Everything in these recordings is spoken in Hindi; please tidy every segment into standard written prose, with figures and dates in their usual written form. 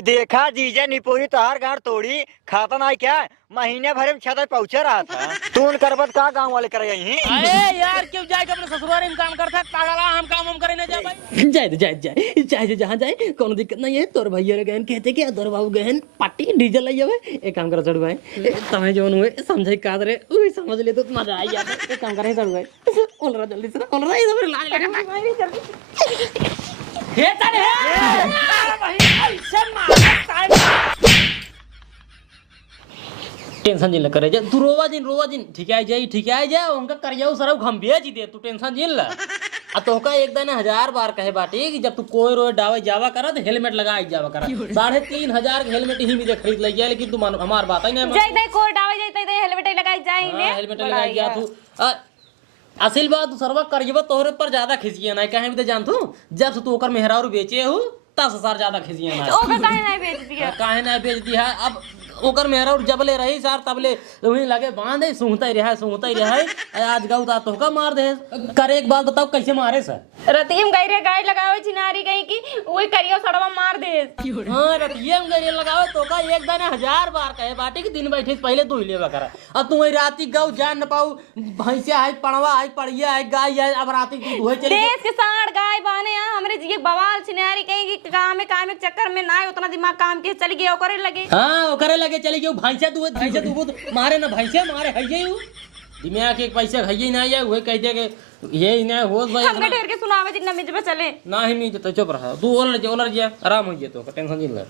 देखा जीजा निपोरी तोहार गाड़ तोड़ी खाता ना क्या महीने भर में छत पहुंचा रहा था। तू करबत का गांव वाले कर गई। अरे यार क्यों जाए अपने ससुराल में काम करता पागल हम काम करे ना जा भाई। जाए चाहे जहाँ जाए कोनो दिक्कत नहीं है। तोर भैया रे गहन कहते कि तोर बाबू गहन पार्टी डीजल लाई जावे। एक काम कर चढ़ भाई तमे जोन हुए समझे काद रे ओई समझ ले तो मजा आई जाता। एक काम करे चढ़ भाई ओलरा जल्दी से ओलरा इधर लाज लगा भाई जल्दी हे तने अरे भाई ऐसे मार टेंशन जिन करे जा तू रोवा जिन ठीक है जा उनका कर जाऊ सर हम भेज दे तू टेंशन जिन ला आ तो का एक दिन 1000 बार कहे बाटी कि जब तू कोई रोए डावे जावा करा तो हेलमेट लगाई जावा करा 3500 के हेलमेट ही भी खरीद ले गया लेकिन तू हमार बात ही नहीं जाई दे कोई डावे जाई दे हेलमेट लगाई जाई ने हेलमेट लगाई जा तू असल बात सरवा करजबा तोहरे पर ज्यादा खिसिया नहीं कहे भी तो जान तू जब तू ओकर मेहरारू बेचे हो 10,000 ज्यादा खिसिया ना ओकर काहे नहीं बेच दिया काहे नहीं बेच दिया अब ओकर मेहरारू जबले रही सार तबले वही लगे बांधे सूंघता ही रहा आज गाँव ता तो का मार दे कर एक बात बताओ कैसे मारे सर रतीम गई रे गाय लगावे चिनारी गई की ओई करियो सड़वा मार दे। हां रतियम गई लगावे तो का एक दाने 1000 बार कहे बाटे कि दिन बैठे पहले तू ही लेवा करा अब तू राती गाँव जान न पाऊ भैंसिया है पड़वा है पड़िया है गाय है अब राती तू दुहे चली देश के साड़ गाय बाने हमरे जी बवाल चिनारी कहीं की काम के चक्कर में ना उतना दिमाग काम के चली गया करे लगे। हां ओकरे लगे चली गयो भैंसिया तू मारे ना भैंसिया मारे है यू दिमाग के पैसा खइए ना आया वही कह दे के ये ना होत भाई हमने ढेर के सुनावे जितना मिज पे चले ना ही नहीं तो चुप रहा तू ओलर जा आराम हो जे तो टेंशन नहीं ले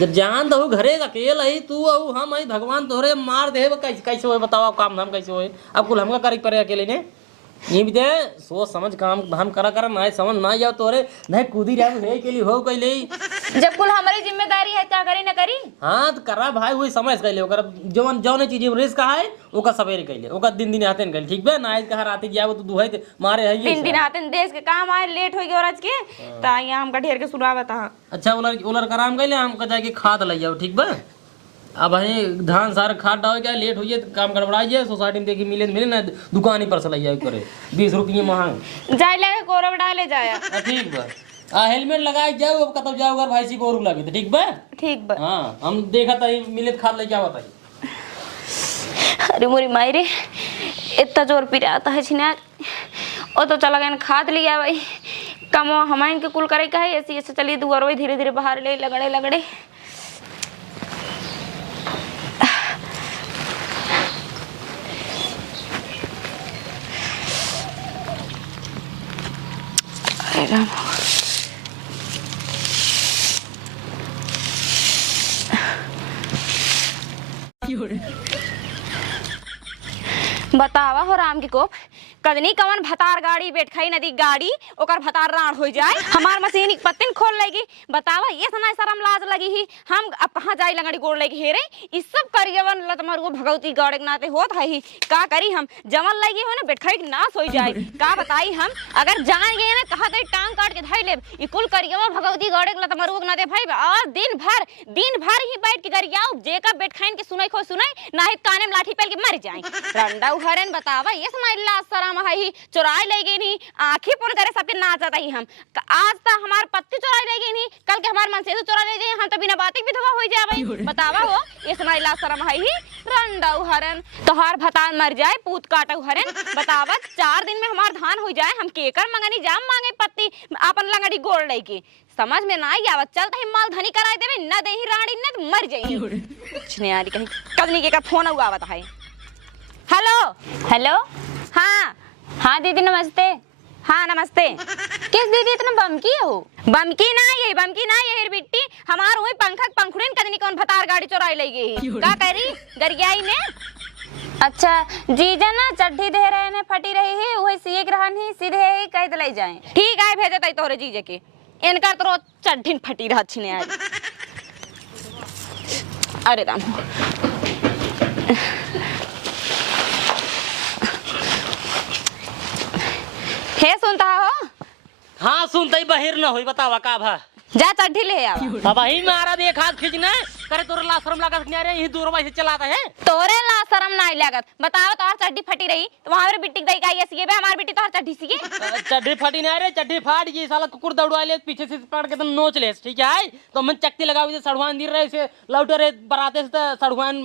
जब जान दो घरे अकेला ही तू और हम आई भगवान तोरे मार दे कैसे होए बताओ काम धाम कैसे होए अब कुल हमका करी पड़े अकेले ने ये भी दे सोच समझ काम धाम करा ना समझ ना जाओ तोरे नहीं कूदी रहे के लिए हो कैले जब कुल हमारी जिम्मेदारी है क्या करी ना करी। हाँ तो करा भाई वही समझ कैले ओकर जवन जौन चीज रिस्क का है ओका सवेरे कैले ओका दिन आते न कैले ठीक बे ना आज कहा राती जाओ तो दुहै मारे है ये दिन आते देश के काम आए लेट हो गए औरज के ता यहां हमका ढेर के सुनावत हां। अच्छा ओलर कराम कैले हमका जाके खाद ले जाओ ठीक बे अब है धान सारे खाद डाल के लेट होइए काम गड़बड़ाइए सोसाइटी में देखी मिले ना दुकान ही पर से ले जाए करे 20 रुपये महंग जाए लगे कोरब डाले जाया ठीक बा हेलमेट लगाए जाओ अब कतब जाओ अगर भाई सी गोरू लगे तो ठीक बा ठीक बा हां हम देखा था मिले खाद ले जाओ था। अरे मोरी माई रे इतना जोर पिराता है छिना ओ तो चला गया खाद लिया भाई कम हमाइन के कुल करे का है ऐसे चलिए दुआर धीरे धीरे बाहर ले लगड़े बतावा हो राम की कोप कदनी कवन भतार गाड़ी बैठ खाई नदी गाड़ी ओकर भतार राण हो जाए हमार मशीन पत्तिन खोल लेगी। बतावा ये सना शर्म लाज लगी ही हम अब कहां जाई लंगड़ी गोड़ लेगी हेरे इस सब करियवन लतमर को भगवती गाड़े नाते होत है ही का करी हम जमल लगी हो ना बैठ खाई नाश हो जाए का बताई हम अगर जान गए ना कहा दे टांग काट के धई ले ई कुल करियवा भगवती गाड़े लतमर को नाते भाई और दिन भर ही बैठ के गरियाओ जेका बैठ खाइन के सुनाई खो सुनाई ना ही काने में लाठी पेल के मर जाए रंडा उघरन। बतावा ये सना ला शर्म ही चुराई ले गई नहीं आंखें पुन करे सबके नाच जाता ही हम आज तक हमार पत्ती चुराई ले गई नहीं कल के हमार मन से चुरा ले जाए हम तो बिना बातें विधवा हो जाए। बतावा हो ये समय ला शर्म है ही रंडा हरन तोहार भतान मर जाए पूत काटा हरन। बतावा 4 दिन में हमार धान हो जाए हम केकर मंगनी जाम मांगे पत्ती अपन लंगड़ी गोड़ लेके समझ में ना आवत चलता ही माल धनी कराए देवे न देही रानी न तो मर जाई कुछ नहीं यार कहीं कदनी के फोन आवत है। हेलो हाँ दीदी नमस्ते। हाँ नमस्ते किस दीदी इतना बमकी हो बमकी ना ये बिट्टी हमार वही पंखुड़िन कदनी कौन भतार गाड़ी चुराई ले गई का करी गरियाई ने। अच्छा जीजा ना चड्ढी दे रहे ने फटी रही है वही सीख रहन ही सीधे ही कह दे जाए ठीक है भेजे तई तोरे जीजे के इनका तो चड्ढीन फटी रह छिने आज अरे राम हे सुनता हो। हाँ सुनते ही बहिर न होई बतावा का भा जा चड्ढी ले आवा अब ही मारा एक हाथ खींचना करे तोरे ला शर्म लागत नहीं रे यही दूर से चलाता है तोरे ला शरम नहीं लागत बताओ तोहर चड्डी फटी रही तो वहां रे बिट्टी दई काई सीए बे हमार बिट्टी तोहर चड्डी सीए चड्डी फटी नहीं रे चड्डी फाट गई साला कुकुर दौड़वा ले पीछे से पकड़ के तो नोच ले ठीक है तो मन चक्ति लगावी से सड़वान दी रहे से लौटे रे बराते से सड़वान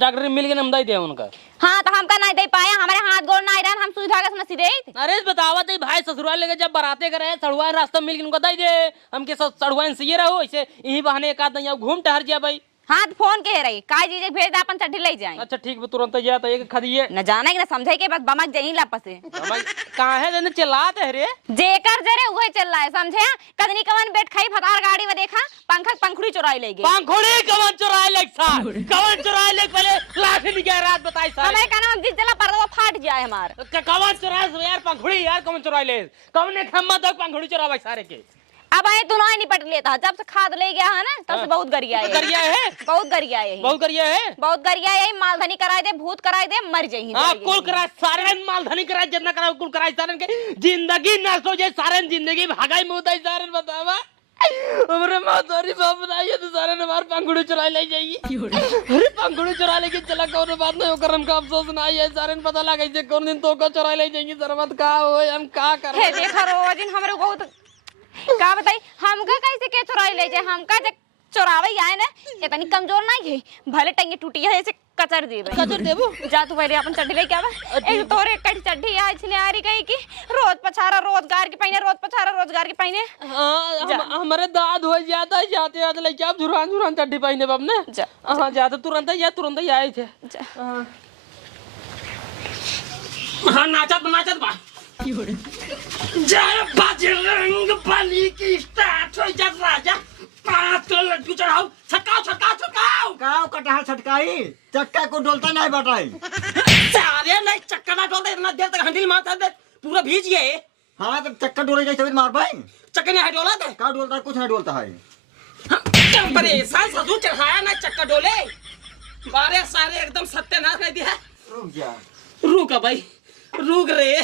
डॉक्टर मिल के हम दे दे उनका हां तो हमका नहीं दे पाया हमारे हाथ गोड़ नहीं रहन हम सुई धागा से नसी दे अरे बतावा ते भाई ससुराल लेके जब बराते करे सड़वान रास्ता मिल के उनका दे दे हमके सड़वान से ये रहो ऐसे यही बहाने एक आध यहाँ घूम टहर जा भाई हां तो फोन कह रही काय जी भेज दे अपन चड्डी ले जाए अच्छा ठीक तुरंत जा तो एक खदिए न जाने कि न समझे के बस बमक जही लापस से कहां है जने चिल्लाते रे जेकर जरे वही चल रहा है समझे कदनी कवन बैठ खाई फतार गाड़ी में देखा पंखा पंखुड़ी चुराई ले गई पंखुड़ी कवन चुराई ले कवन चुराई ले पहले लाठी निकाल रात बताई सर हमें कहना जिस जला पर्दा फाट जाए हमार कवन चुराई यार पंखुड़ी यार कवन चुराई ले कवन ने खम्मा तक पंखुड़ी चुरावा सारे के अब आए तू नहीं निपट लेता जब से खाद ले गया है ना तब से बहुत गरिया है गरिया है बहुत गरिया है बहुत गरिया है बहुत गरिया है मालधनी कराए दे भूत कराए दे मर जाई हां कुल करा सारे मालधनी करा जितना करा कुल करा सारे के जिंदगी नष्ट हो जाए सारे जिंदगी भागाई में उताई सारे बतावा हमरे मातारी बाप बनाई तो सारे ने मार पंखुड़ी चुरा ले जाएगी अरे पंखुड़ी चुरा लेके चला कौन बात नहीं होकर हमका अफसोस नहीं है सारे ने पता लगा जे कौन दिन तो को चुरा ले जाएंगे सरमत का हो हम का कर हे देखा रोज दिन हमरे बहुत का बताई हमका कैसे के चुराई ले जाए हमका जे चुरावे आए ना इतनी कमजोर नहीं है भले टंगे टूटी है ऐसे कचर देबो जा तू पहले अपन चड्डी लेके आवा एक तोरे कट चड्डी आज छले आ रही कही की रोज पछारा रोजगार के पहिने रोज पछारा रोजगार के पहिने हमारे दाद हो जाता है जाते जाते लेके आप झुरान झुरान चड्डी पहिने बाप ने हां जाते तुरंत ही आए थे हां नाचत बा जय बजरंग बली की स्टार्ट हो जा राजा पांच तो लड्डू चढ़ाओ छटकाओ गाँव कटहल छटकाई चक्का को डोलता नहीं बटाई सारे नहीं चक्का ना डोलते इतना देर तक हंडिल मारता दे पूरा भीज गए हाँ तो चक्का डोले जैसे मार भाई चक्के नहीं डोला था का डोलता है कुछ नहीं डोलता है परेशान ससुर चढ़ाया ना चक्का डोले बारे सारे एकदम सत्यानाश कर दिया रुक जा रुक भाई रुक रे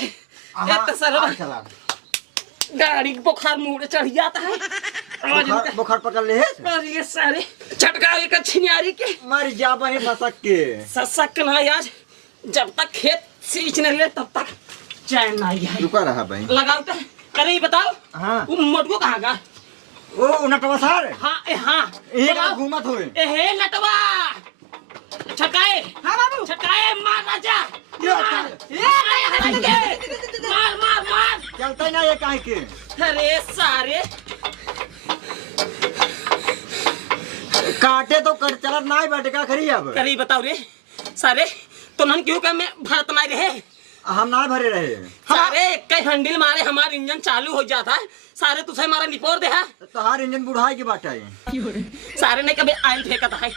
चला गाड़ी बुखार मुंह चढ़ जाता है बुखार पकड़ ले और ये सारे छटकावे का छिनियारी के मर जा बने फसक के ससक ना यार जब तक खेत सींच नहीं ले तब तक चैन नहीं है रुका रहा भाई लगाओ तो करे बताओ हाँ वो मोटको कहाँ का ओ नटवा सार हाँ ये घूमत होए ए नटवा छटकाए हाँ बाबू छटकाए मार राजा मार चलता ही ना ये काहे के अरे सारे काटे तो कर चलत ना बैठे का करी अब करी बताओ रे सारे तो नन क्यों का मैं भरत नहीं रहे हम ना भरे रहे सारे कई हंडिल मारे हमारा इंजन चालू हो जाता है सारे तुझे हमारा निपोर दे है तोहार इंजन बुढ़ाई की बात है सारे ने कभी आयल फेंकता है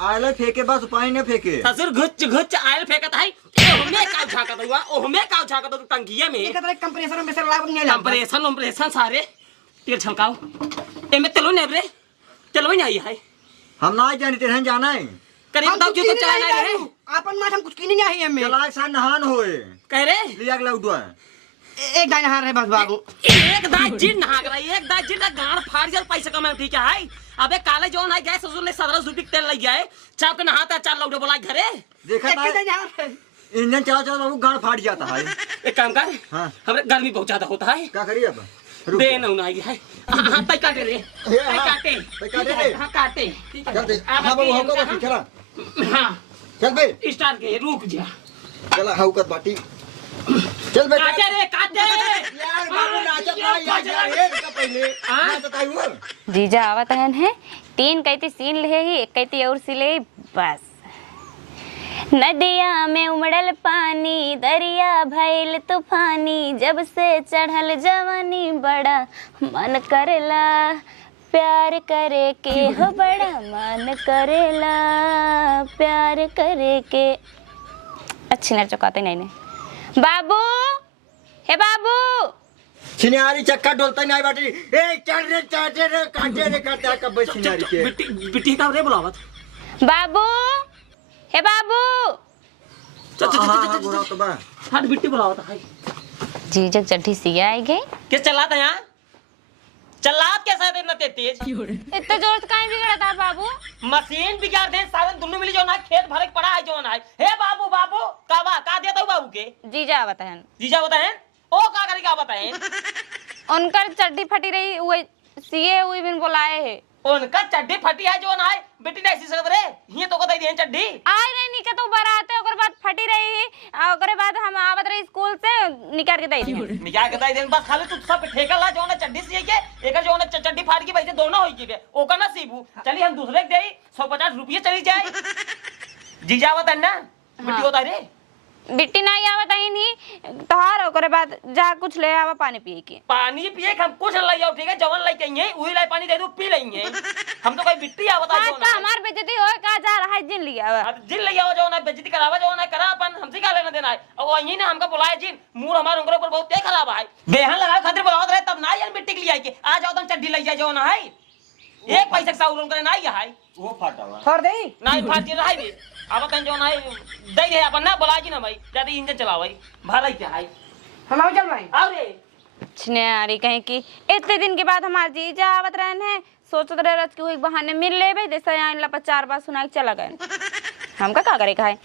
आयल फेंके बस पानी न फेंके ससुर घुच आयल फेंकता है ओहमे का झाकत हुआ ओहमे का झाकत तो टंकिया में एकत्र कंप्रेसर में से लाभ नहीं लगा कंप्रेशन सारे तेल छलकाओ एमे तेलो ने रे तेलो नहीं आई है हम ना जानी तेरे जाना है करे बताओ जो तो चला नहीं रहे अपन माथ हम कुछ की नहीं है हमें चला सा नहान होए कह रे लिया के लौटवा एक दाई नहा रहे बस बाबू एक दाई जिन नहा गया एक दाई जिन गाड़ फाड़ जा पैसा कमाए ठीक है अबे काले जो ना गए ससुर ने 17 रुपए तेल लग गया चाप के नहाता चार लौटे बोला घरे देखा था इंजन चला चला बाबू गाड़ फाड़ जाता है एक काम कर हाँ हमरे गर्मी बहुत ज्यादा होता है क्या करिए अब बे ना आई है हां तय काटे रे काटे रे हां काटे चल दे हां बाबू हमको बस चला हां चल बे स्टार्ट के रुक जा चला हाउकत बाटी चल बे काटे रे काटे यार बाबू नाचत ना यार ये का पहले नाचत आई हुआ जीजा आवत है 3 कहती सीन ले ही 1 कहती और सिले बस नदिया में उमड़ल पानी दरिया भइल तूफानी जब से चढ़ल जवानी बड़ा मन करेला प्यार करे के हो बड़ा मन करेला प्यार करे के अच्छी नर चुकाते नहीं ने बाबू हे बाबू छिनारी चक्का डोलता नहीं बाटी ए चल रे चाटे रे काटे रे काटा कब छिनारी के बिट्टी का रे बुलावत बाबू हे बाबू बोला तो बा हां बिट्टी बुलावत है जीजक चड्ढी सिया आई गई के चलाता यहां चलात कैसा है इतना तेज? इतना जोर से काहे बिगड़ा था बाबू? मशीन बिगाड़ दे सारे दोनों मिली जो ना खेत भरे के पड़ा है जो ना है। हे बाबू बाबू का दिया था बाबू के? जीजा बताएं। जीजा बताएं ओ का करी का बताएं? उनकर चड्डी फटी रही वो सीए हुई बिन बुलाए है। उनका चड्डी फटी है जो ना है बेटी नहीं सी सकत रे ये तो कतई दे चड्डी आय नहीं निके तो बराते ओकर बाद फटी रही है ओकर बाद हम आवत रही स्कूल से निकाल के दई दी। निकाल के दई दे बस खाली तू सब ठेका ला जो ना चड्डी सी के एकर जो ना चड्डी फाड़ के वैसे दोनों होई के ओकर ना सीबू चली हम दूसरे के देई 150 रुपये चली जाए। जीजा बता ना बेटी होता रे बिट्टी नहीं आवत आई नहीं तोहार ओकर बाद जा कुछ ले आवा पानी पिए के। पानी पिए हम कुछ न लइयो ठीक है जवन लइ कहिए उही लाई पानी दे दू पी लेंगे हम तो कोई बिट्टी आवत है जो ना हमार बेइज्जती होए का जा रहा है जिन लिया अब जिन लइयो जो ना बेइज्जती करावा जो ना करा अपन हमसे का लेना देना है और यही ना हमका बुलाया जिन मूड हमारे उंगरे पर बहुत तेज खराब है बेहन लगा खातिर बुलावत रहे तब ना यार बिट्टी के लिए आई के आ जाओ तुम चड्डी लइ जाए जो ना है एक पैसा का उन करे ना है वो फाटा छोड़ दे नहीं फाट के रही भी अब तन जो ना दई दे अपन ना बुला जी ना भाई जल्दी इंजन चलाओ भाई भलाई क्या है हम चल भाई आओ रे छिनारी कहीं की इतने दिन के बाद हमार जीजा आवत रहन है सोचत रहे रत की बहाने मिल लेबे जैसे यहाँ ला 4 बार सुना के चला गए हमका का करे काहे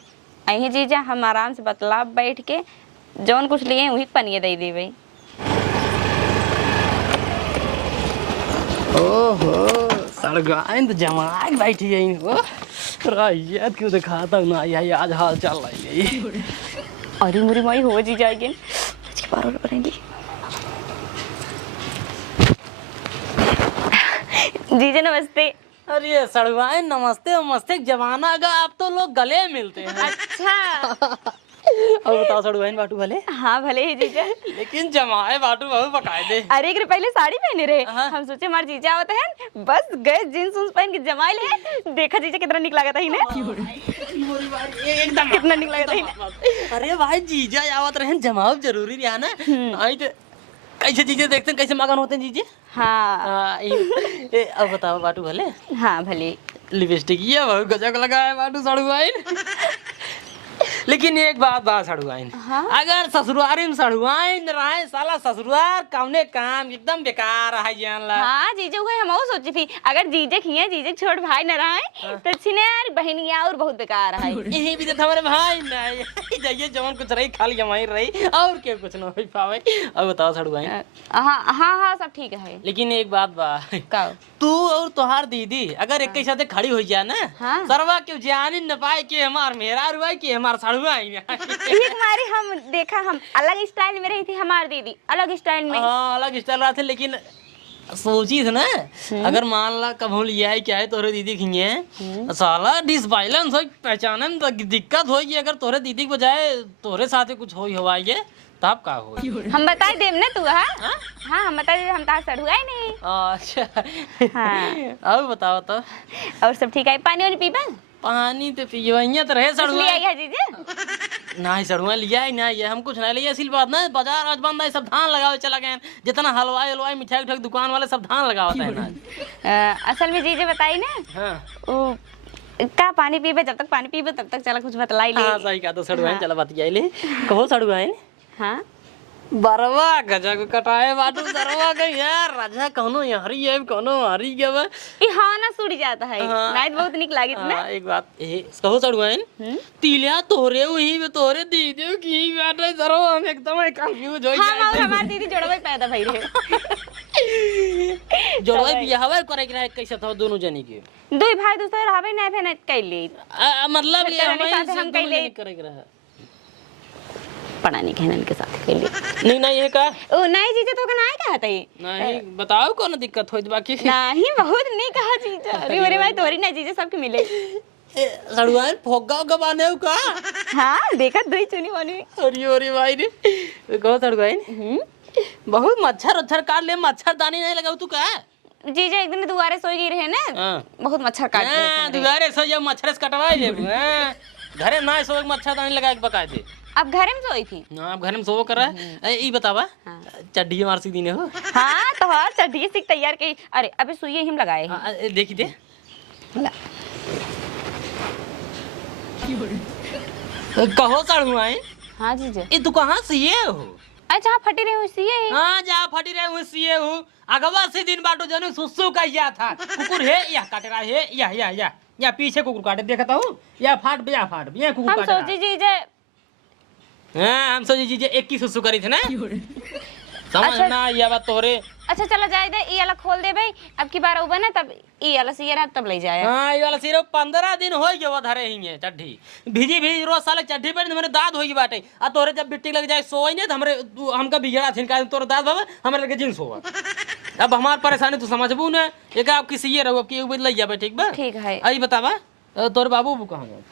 अही जीजा हम आराम से बतला बैठ के जौन कुछ लिए वही पनिए दे दी भाई। ओहो सड़गाइन तो जमाई बैठी है इनको रायत क्यों दिखाता हूँ ना यही आज हाल चल रही है अरे मुरी माई हो जी जाएगी इसके बार और करेंगी। जीजा नमस्ते। अरे सड़गाइन नमस्ते नमस्ते जमाना का अब तो लोग गले मिलते हैं। अच्छा अब बताओ सड़गाइन बाटू भले? हाँ भले ही जीजा लेकिन जमाए बाटू बहुत पकाए दे। अरे एक पहले साड़ी पहने रहे हम सोचे हमारे जीजा आवत है बस गए जींस उन्स पहन के जमाई ले देखा जीजा कितना निक लगा था इन्हें एकदम कितना निक लगा था इन्हें। अरे भाई जीजा आवत रहे जमाव जरूरी रहा ना नहीं तो कैसे जीजे देखते हैं कैसे मगन होते हैं जीजे। हाँ अब बताओ बाटू भले? हाँ भले। लिपस्टिक ये बहुत गजब लगा है बाटू सड़ुआइन लेकिन एक बात सड़ुआइन हाँ? अगर ससुरारी में सड़ुआइन रहे साला ससुरार कौने काम एकदम बेकार है जान ला। हाँ जीजे हुए हम सोची थी अगर जीजे खिए जीजे छोट भाई न रहे तो छिने यार बहनिया और बहुत बेकार है। यही भी तो हमारे भाई नहीं जाइए जवन कुछ रही खाली जमाई रही और क्या कुछ ना हो पावे। अब बताओ सड़ुआइन? हाँ हाँ हाँ सब ठीक है लेकिन एक बात बा का तू और तुहार दीदी अगर एक साथ खड़ी हो जाए ना हाँ? सरवा क्यों जानी न पाए कि हमार मेरा रुआई कि हमार सड़ुआई हमारी हम देखा हम अलग स्टाइल में रही थी हमारी दीदी अलग स्टाइल में। हाँ अलग स्टाइल रहा थे लेकिन सोची थी ना अगर मान ला कब लिया है क्या है तोरे दीदी खिए साला डिसबाइलेंस हो पहचाने में तो दिक्कत होगी अगर तोरे दीदी को जाए तोरे साथ कुछ हो हवाइए तब का हो हम बताई देम ना तू हाँ हम बताई दे हम तार सड़ुआ ही नहीं। अच्छा हाँ अब बताओ तो और सब ठीक है पानी वानी पीबा? पानी तो पियो तो रहे सड़ुआ है जीजे नहीं सड़ुआ लिया ही नहीं है हम कुछ नहीं लिया इसी बात ना बाजार आज बंद है सब धान लगावे चला गए जितना हलवाई मिठाई उठाई दुकान वाले सब धान लगावत है ना। असल में जीजे बताई ना हाँ का पानी पीबे जब तक पानी पीबे तब तक चला कुछ बतलाई ले। हाँ सही कहा तो सड़ुआइन चला बतियाई ले कहो सड़ुआइन? हाँ बरवा गजब कटाए बाटू सरवा के यार राजा कोनो हरी है कोनो हरी के बा ई हाँ ना सुड़ी जाता है हाँ। नाइट बहुत निक लागित ना। एक बात कहो सड़ुआइन तिलिया तोरे वही में तोरे दीदी की बात है सरवा हम एकदम कंफ्यूज हो हाँ और जाए हमार दीदी जोड़वे पैदा भई रहे जोड़वा बियाहवा करे के कैसे था दोनों जनी के दुई भाई दूसरे रहबे नहीं फेन कैली मतलब ये तेरे साथ हम हम कैले। करे के रहा पढ़ा नहीं कहने के साथ कैली नहीं ये का ओ नहीं जीजे तो का नहीं कहत है नहीं बताओ कौन दिक्कत होई बाकी नहीं बहुत नहीं कहा जीजा अरे मेरे भाई तोरी ना जीजे सबके मिले सड़ुआइन फोगा गबाने का हाँ देखा दुई चुनी वानी अरे भाई रे कहो सड़ुआइन बहुत मच्छर काट ले मच्छरदानी नहीं लगाऊ तू का जीजा एक दिन दुआरे सोई गई रहे ना बहुत मच्छर काट हां दुआरे सो जा मच्छर से कटवाई दे हां घरे ना सो मच्छरदानी लगा के बका दे। अब घर में सोई थी? हां अब घर में सो कर ई बतावा चड्डी मार सी दीने हो? हां तो हां चड्डी सिक तैयार की अरे अबे सुइए हिम लगाए हैं देखी दे कहो सड़ुआइन? हां जीजा ए तू कहां से ये हो? अरे जहाँ फटी रही हुई सी है। हाँ जा फटी रहे हुए सीए हूँ अगवा से दिन बाटो जनू सुसु का या था कुकुर है या काट रहा है या पीछे कुकुर काटे देखता हूँ या फाट या कुकुर हम काट रहा सोची जी जे हाँ हम सोची जी एक ही सुसु करी थे ना समझना ये बात तोरे। अच्छा चलो जाए दे ई वाला खोल दे भाई, अब की बार उबा ना तब ई वाला सी रहा तब ले जाए। हाँ ये वाला सिर्फ 15 दिन हो गए धरे ही है चड्ढी भीजी रोज साले चड्ढी पे हमारे दाद होगी बाटे आ तोरे जब बिट्टी लग जाए सोई ने हमरे हमका बिगड़ा थिनका तोरे दाद बाबा हमारे लगे जिन सोवा अब हमार परेशानी तू समझबू ना एक आप किसी ये रहो कि ले जाबे ठीक बा ठीक है। आई बतावा तोरे बाबू कहां गए?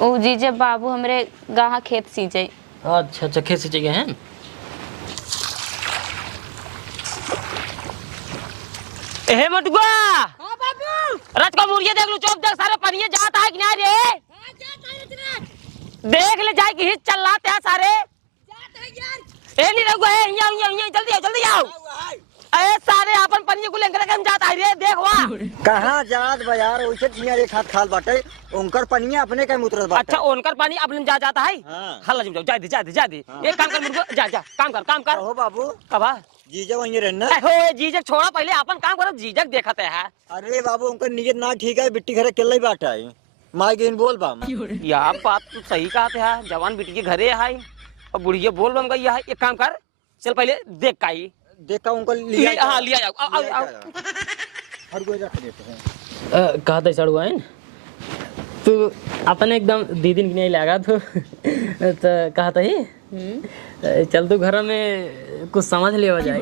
ओ जी जब बाबू हमरे गाहा खेत सींचे। अच्छा खेत सींचे गए हैं। ए मटुआ हां बाबू रात को मुर्गे देख लो चौक देख सारे पनिये जाता है कि नहीं रे? हां जाता है देख ले जाए कि हित चल लाते हैं सारे जाता है यार। ए नहीं रहुआ है यहां जल्दी आओ ए सारे अपन पनिये को लेकर हम जाता है रे देख वा कहां जात बाजार ओइसे चिया रे खात खाल बाटे उनकर पनिया अपने के मुत्रत बाटे। अच्छा उनकर पानी अपने जाता है। हां हल्ला जाओ जा दे एक काम कर मुर्गो जा काम कर हो बाबू कबा जीजा वहीं रहना। हो जीजक छोड़ा पहले अपन काम करो जीजक देखते है। अरे बाबू उनका नियत ना ठीक है बिट्टी घरे केले बाटा है माई गेन बोल बाम यार बात तो सही कहते है जवान बेटी के घरे है और बुढ़िया बोल बम गई है एक काम कर चल पहले देख काई देखा उनको लिया हाँ लिया जाओ आओ हर कोई रख देते हैं। कहते चढ़ुआ तू अपन एकदम दीदी नहीं लगा तो कहता ही चल तू घर में कुछ समझ ले हो जाए।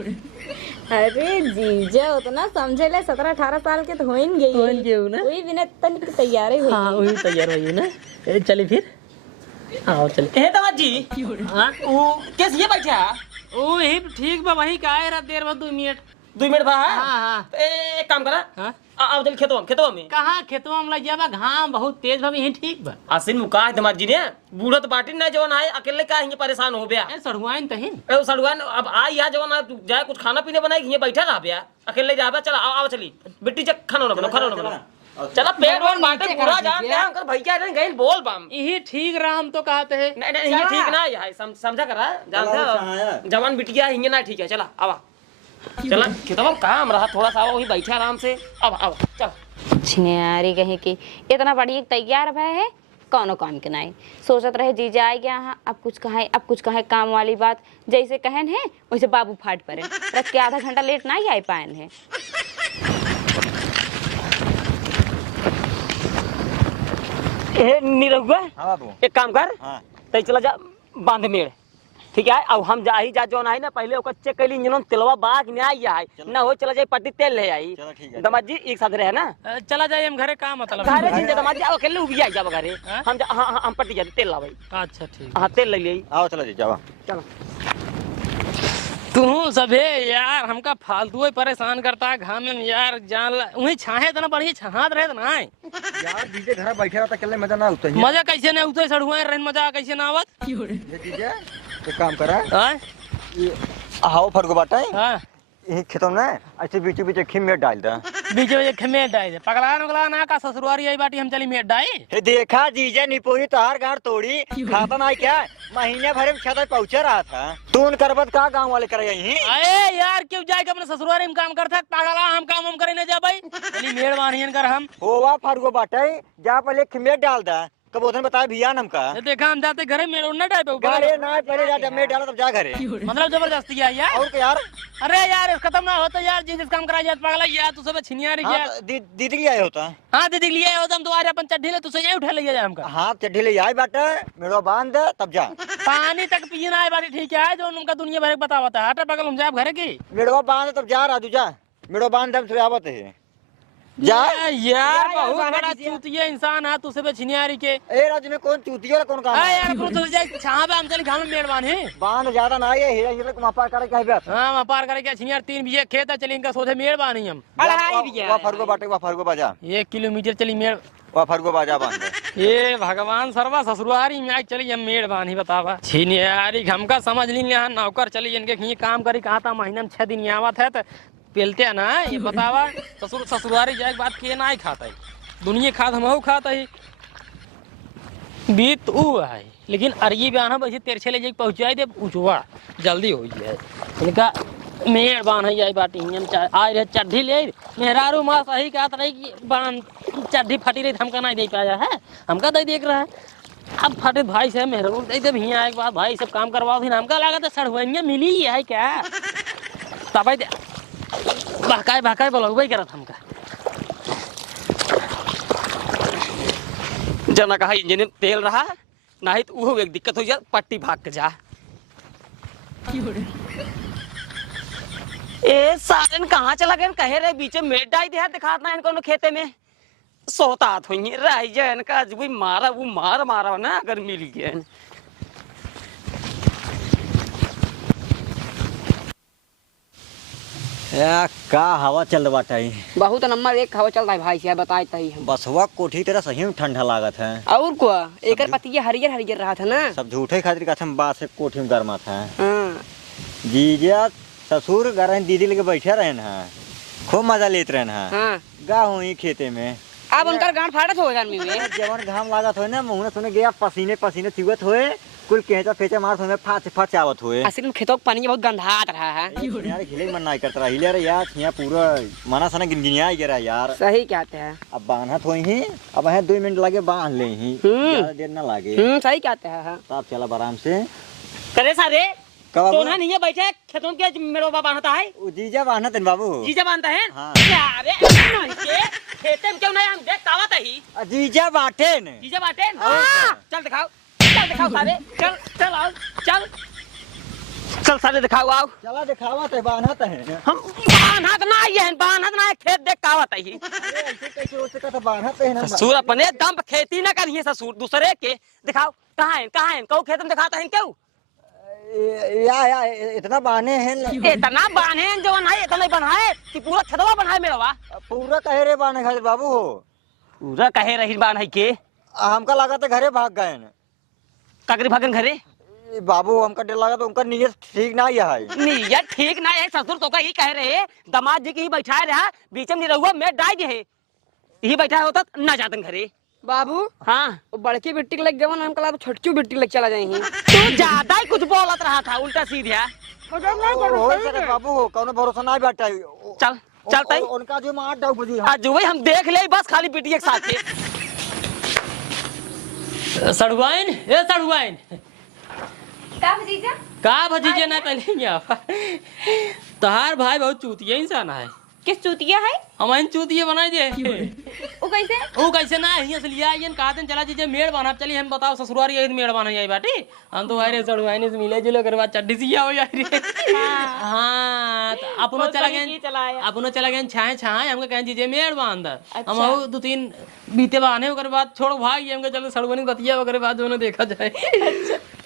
अरे जीजा उतना समझे ले 17-18 साल के तो हो गई ना वही बिना तनिक तैयार हुई। हाँ वही तैयार हुई ना चली फिर आओ चले। ए दवा जी हां वो कैसे ये बैठा ओ ही ठीक बा वही का है देर में 2 मिनट बा। हां एक काम करा हां आओ चल खेतवा में कहां खेतवा में लग जाबा घाम बहुत तेज बा यही ठीक बा आसिन मुका है दमाद जी ने बूढ़त बाटी ना जवन आए अकेले का ही परेशान हो गया ए सड़ुआइन तहिन ए सड़ुआइन अब आ या जवन जाए कुछ खाना पीने बनाए ये बैठा रहा बया अकेले जाबा चल आओ चली बिट्टी चक खाना ना बनाओ चला पेट वन बाटे पूरा जान दे अंकल भैया ने गइल बोल बम यही ठीक रहा हम तो कहते हैं नहीं ये ठीक ना ये समझा कर रहा जानते जवान बिटिया हिंगे ना ठीक है चला आवा चला कितना काम रहा थोड़ा सा वही बैठा आराम से अब चल छिनारी कहे कि इतना बड़ी तैयार भय है कौनो काम के नहीं सोचत रहे जीजा आ गया हाँ अब कुछ कहे काम वाली बात जैसे कहन है वैसे बाबू फाट पड़े रख के आधा घंटा लेट ना ही आ पाए है। निरहुआ हां बाबू एक काम कर हां तई चला जा बांध मेड़ ठीक है अब हम जा जो ना पहले ओकर चेक कैली इंजन तेलवा बाग ने आई है ना हो चला जाए पट्टी तेल ले आई चलो ठीक है दमाद जी एक साथ रहे ना चला जाए हम घरे का मतलब घरे जिंदे दमाद जी अकेले उबिया जा घरे हम पट्टी जाते तेल लावे। अच्छा ठीक हां तेल ले ले आओ चलो जी जाओ चलो तू सबे यार हमका फालतू ही परेशान करता घाम में यार जान वही छाहे तना बढ़िया छहात रहे ना यार जीजे घर बैठे रहता केले मजा ना उतई मजा कैसे नहीं उतई सड़ुआ रहन मजा कैसे ना आवत ये जीजे एक काम करा हां आओ फरगो बाटा हां ये खेतों में ऐसे बीच बीच खिम में डाल दा बीच में खमे डाई पगला ना का ससुरारी आई बाटी हम चली में डाई हे देखा जीजे निपोही तार गाड़ तोड़ी खाता ना क्या महीने भर में छत पहुंचा रहा था तू उन करबत का गांव वाले कर यही अरे यार क्यों जाए के अपने ससुरारी में काम करता पागला हम काम करे ना जा भाई चली मेहरबानी कर हम होवा फरगो बाटा जा पहले खिम डाल दा कब उधर बताया भैया नम का देखा हम जाते घरे में रोना टाइप अरे ना पहले जा जब मैं डाला तब जा घरे मतलब जबरदस्ती है यार और क्या यार अरे यार खत्म ना होता यार जिस काम करा जात पागला यार तू सब छिनिया रे यार दीदी के लिए आया होता हां दीदी के लिए होता हम तुम्हारे अपन चड्ढी ले तुझे ये उठा ले जा हमका हां चड्ढी ले आए बाटा मेरा बांध दे तब जा पानी तक पीना है बारी ठीक है जो उनका दुनिया भर बतावता है हटा बगल हम जाए घरे की मेरा बांध तब जा राजू जा मेरा बांध दम से आवत है जा यार बहुत बड़ा चूतिया इंसान है तू सब छिनियारी के ए राजू में कौन चूतिया वाला कौन काम हां यार को तो जाए छां पे हम चली घाम में मेहरबान है बांध ज्यादा ना है हीरा हीरा को मापा करे क्या बस हां वहां पार करे क्या छिनियार 3 बीघे खेत है चली इनका सोचे मेहरबान ही हम वा फरगो बाटे वा फरगो बाजा 1 किलोमीटर चली मेड़ वा फरगो बाजा बांध ये भगवान सर्वा ससुरारी में चली हम मेहरबान ही बतावा छिनियारी हमका समझ ली यहां नौकर चली इनके खी काम करी कहा था महीना में 6 दिन आवत है तो पेलते ना ये बतावा ससुरारी जाए बात के ना खाता है दुनिया खात हम खाता है बीत ऊ है लेकिन अरगी बयान है तेरछे ले जाके पहुँचाई दे उचवा जल्दी हो जाए इनका मेड़ बांध है जाए बाटी हम आए रहे चड्ढी ले मेहरारू माँ सही कहत रही कि बांध चड्ढी फटी रही हमका नहीं दे पाया है हमका दे देख रहा है अब फटे भाई से मेहरारू दे दे भैया एक बात भाई सब काम करवाओ फिर हमका लगा था सड़वैया मिली है क्या तब बहकाए बहकाए बोलबे करत हमका जना कहा इंजन में तेल रहा नहीं तो वो एक दिक्कत हो जाए पट्टी भाग के जा। ए सारन कहाँ चला गए कहे रहे बीच में मेट डाई दिया दिखात ना इनको खेते में सोतात हुई रह जाए इनका जो मारा वो मारा ना अगर मिल गया या का हवा चल रहा बाटे बहुत नंबर एक हवा चल रहा है भाई से बताए तही हम बसवा कोठी तेरा सही में ठंडा लागत है और को एकर पतिया हरियर हरियर रहा था ना सब झूठे खातिर का हम बात से कोठी में गर्मा था हाँ। जीजा ससुर घर दीदी लेके बैठे रहे ना खूब मजा लेते रहे ना हाँ। गा हुई खेते में अब उनका गांठ फाड़त हो गर्मी में जवन घाम लागत हो ना मुंह सुने गया पसीने पसीने चुगत होए कुल केचा फेचा मार सुने फाच आवत होए असल में खेतों का पानी बहुत गंधात रहा है यार खिले मन नहीं करता हिले रे यार यहाँ पूरा मना सना गिनगिनिया गिरा यार सही कहते हैं अब बांधत होई ही अब है 2 मिनट लगे बांध ले ही ज्यादा देर ना लागे सही कहते हैं साहब चला आराम से करे सारे कब तो ना नहीं है बैठे खेतों के मेरोबा बांधता है जीजा बांधत है बाबू जीजा बांधता है हाँ। अरे खेते में क्यों नहीं हम देख कावत है जीजा बाटे ने जीजा बाटे हाँ। चल दिखाओ सारे चल आओ चल सारे दिखाओ आओ चला दिखावत है बांधत है हम बांधत ना खेत देख कावत है ऐसे कैसे हो सकता बांधत है ना ससुर अपने दम पे खेती ना करिए ससुर दूसरे के दिखाओ कहाँ है कहो खेत में दिखाता है क्यों या इतना बांधे हैं इतना बांधे जो है इतना बनाए कि पूरा खेतवा बनाए मेरा पूरा कहे रे बांधे खातिर बाबू हो पूरा कहे रही बान है के हमका लगा था घरे भाग गए न। काकरी भागन घरे बाबू हमका डर लगा तो उनका नीयत ठीक ना है नीयत ठीक ना है ससुर तो का ही कह रहे दामाद जी की ही बैठाए रहा बीच में रहुआ मैं डाई दे यही बैठा होता ना जातन घरे बाबू हाँ वो बड़की बिट्टी लग जवन हमका लगा छोटकी बिट्टी लग चला जाएंगे तू ज्यादा ही कुछ बोलत रहा था उल्टा सीधा हो सके बाबू हो कौनो भरोसा ना बैठा चल चलता ही उनका जो मार डाउ बजी आज वही हम देख ले बस खाली बिटिया के साथ सड़ुआइन ए सड़ुआइन का भजीजा का भजीजे ना पहले तहार भाई बहुत चूतिया इंसान है किस चूतिया है हमारे चूतिया बनाई दे वो कैसे वो कैसे ना है असलिया ये कहते चला जीजे मेड़ बना चली हम बताओ ससुरारी यही मेड़ बना जाए बाटी हम तो अरे सड़ुआइन से मिले जुले कर बाद चड्डी सिया हो जाए रे हां अपनो चला गए अपनो चला गए छाए छाए हमके कहें जीजे मेड़ बांध हम 2-3 बीते बहाने ओकर बाद छोड़ भाई हमके चल सड़ुआइन बतिया ओकर बाद दोनों देखा जाए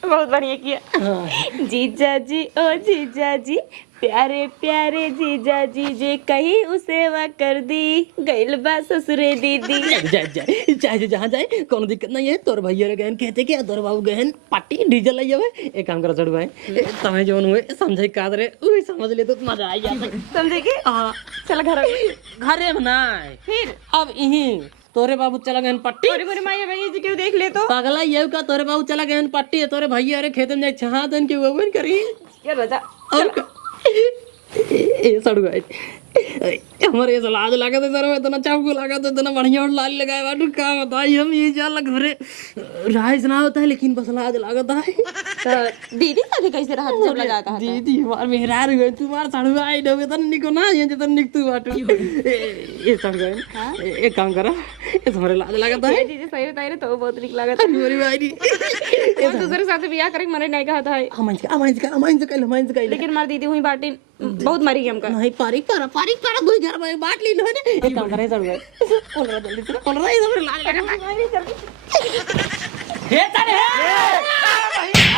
बहुत बढ़िया किया जीजा जी ओ जीजा जी प्यारे प्यारे जीजा जी जे कहीं उसेवा कर दी गइल बा ससुरे दीदी जाए चाहे जहाँ जाए कोनो दिक्कत नहीं है तोर भैया रे गहन कहते कि तोर बाबू गहन पार्टी डीजल लई जावे एक काम कर चढ़ भाई तमे जोन हुए समझे का रे ओई समझ ले तो मजा आ जाए समझे कि हां चल घरे में ना फिर अब यही तोरे बाबू चला गहन पट्टी अरे मेरे माई बहन जी क्यों देख ले तो पागला ये का तोरे बाबू चला गहन पट्टी तोरे भैया रे खेत में जाए छहा दन के वो करी ये रजा और ए सड़ गए हमारे ऐसा लाज लगा था सर इतना चाकू लगा था इतना बढ़िया और लाल लगाया बाटू क्या बताइए हम ये चल घरे राइस ना होता है लेकिन बस लाज लगता है तो दीदी का कैसे रहा जब लगाता है दीदी हमार मेहरार हुए तुम्हार सड़ुआ आई डबे तन निको ना ये जतन निक तू बाटू ये सड़ गए एक काम करा ये हमारे लाज लगता है दीदी सही बता रहे तो बहुत निक लगा था मेरी भाई और दूसरे साथ ब्याह करे मरे नहीं कहा था हमारे कल लेकिन मार दीदी हुई बाटी बहुत मरी हमका नहीं पारी कर दो घर में बाट ली लो ने एक काम करे सड़ुआ बोल रहा जल्दी से बोल रहा है सब लाज लगा हे तारे हे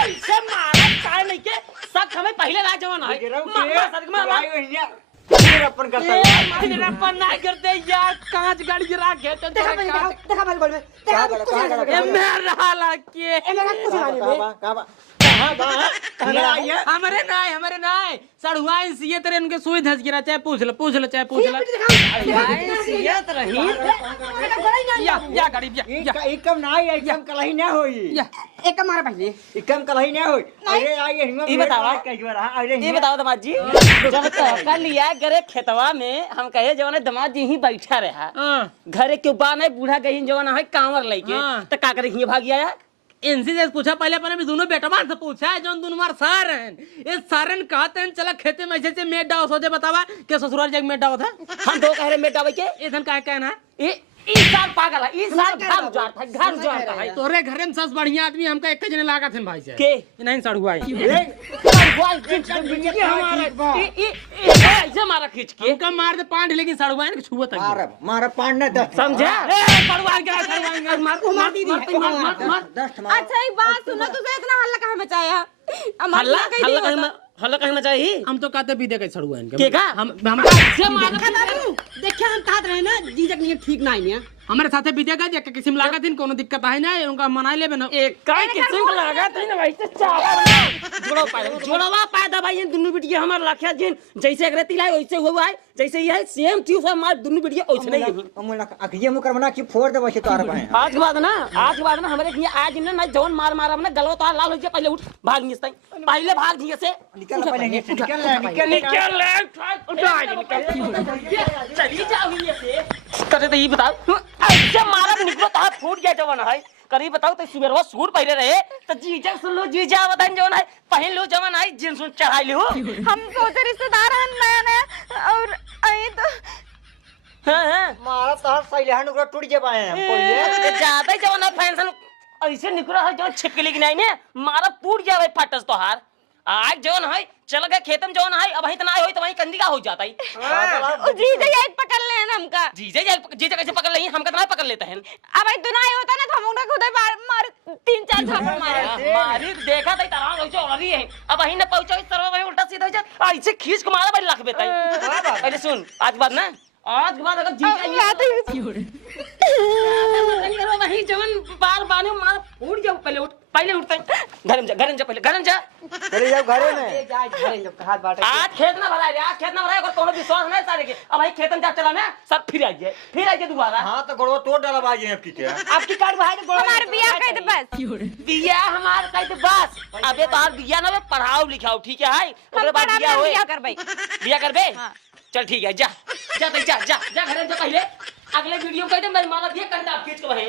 ऐसे मारा काय नहीं के सब हमें पहले राज जवान है मामा सदमा अपन करता है अपन ना करते यार कांच गाड़ी गिरा के तो देखा भाई बोल कहां मैं रहा लाके कहां हमारे नाय सड़ुआ सीए तेरे उनके सुई धस गिरा चाहे पूछ ले चाहे पूछ ले सियत रही या गाड़ी या एकम ना आई एकम कलही ना होई एक मारा पहले एकम कलही ना होई अरे आई हिम्मत ई बतावा अरे ये बताओ दमाद जी जब कर लिया गरे खेतवा में हम कहे जवान दमाद जी ही बैठा रहा घरे के बा में बूढ़ा गई जवान है कांवर लेके तो का करे हिये भाग आया इनसे जैसे पूछा पहले भी दोनों बेटा मार से पूछा है जो दोनों मार सारन ये सारन कहते हैं चला खेते में ऐसे मेट डाव सोचे बतावा के ससुराल जग मेट डाव था हम दो कह रहे मेट डावे के इधन का कहना है इस साल पागल है इस साल घर उजाड़ था तोरे घरे में सबसे बढ़िया आदमी हमका एक जने लागा थे भाई से के नहीं सड़ुआ ऐसे मारा खींच के हमका मार दे पांड लेकिन सड़ुआ ने छुआ तक मारा पान ना दस समझा सड़ुआ के मार दीदी मार अच्छा एक बात सुनो, तुझे इतना हल्ला कहाँ मचाया? हमारे हल्ला यहाँ कहीं नहीं होता। हल्ला कहना चाहिए हम तो कहते भी देखे सड़ुआ इनके के का हम से मारा देखिए हम कहत रहे ना जीजक नहीं ठीक ना है हमारे साथे विदेगा जे किसी में लागत इन कोनो दिक्कत है ना उनका मनाई लेबे ना एक काय किसी को लागत है ना वैसे जोड़वा पाए भाई इन दोनों बिटिया हमार लाखिया जिन जैसे एक रेती लाए वैसे हुआ है जैसे ये सेम चीज हमार दोनों बिटिया वैसे नहीं है अमुला अखिए मुकर बना कि फोड़ दे बसे तार बने आज के बाद ना हमारे यहाँ आज ना जौन मार ना गलवा तो लाल हो जाए पहले उठ भाग नहीं पहले भाग दिए से निकल पहले निकल चली जाओ ये से करे तो ये बताओ ऐसे मारा निकलो तो हाथ फूट गया जवान है करी बताओ तो सुबह सूट पहले रहे तो जीजा सुन लो जीजा बताएं जवान है पहन लो जवान है जींस चढ़ा लो हम सोचे रिश्तेदार हैं नया और आई तो हां मारा तार सैलहन उकरा टूट जे पाए हम पहले ज्यादा जवान है फैशन ऐसे निकला है जो छिपकली की नहीं ने मारा टूट जावे फाटस तो हार आज जौन है चल गए खेतम जौन है अब इतना होई तो वही कंदी का हो जाता है जीजा एक पकड़ ले हमका जीजा कैसे पकड़ लेंगे हम कितना पकड़ लेते हैं अब आई दुनाई होता ना तो हम उन्हें खुद मार 3-4 थप्पड़ मारे मारी देखा था तारा ऐसे हो रही है अब वही न पहुंचा इस तरह वही उल्टा सीधा हो जा ऐसे खींच के मारा भाई लाख बेटा अरे सुन आज बात ना आज के बाद अगर जीजा वही जवन बाल बाने मार उड़ जाओ पहले उठते घर में जा पहले घर में जा चले जाओ घरे में आज खेत ना भराए आज खेत ना भराए अगर कोनो विश्वास नहीं सारे के अब भाई खेतन जा चला ना सब फिर आइए दोबारा हां तो गोड़वा तोड़ डाला बाजी आपकी के आपकी कार्ड भाई हमार बियाह कह दे बस बिया हमार कह दे बस अबे तो बिया ना पढ़ाओ लिखाओ ठीक है ओकरे बाद बिया करबई बिया करबे चल ठीक है जा घर जा पहले अगले वीडियो कह दे मैं माला दिया कंधा खींच के वहीं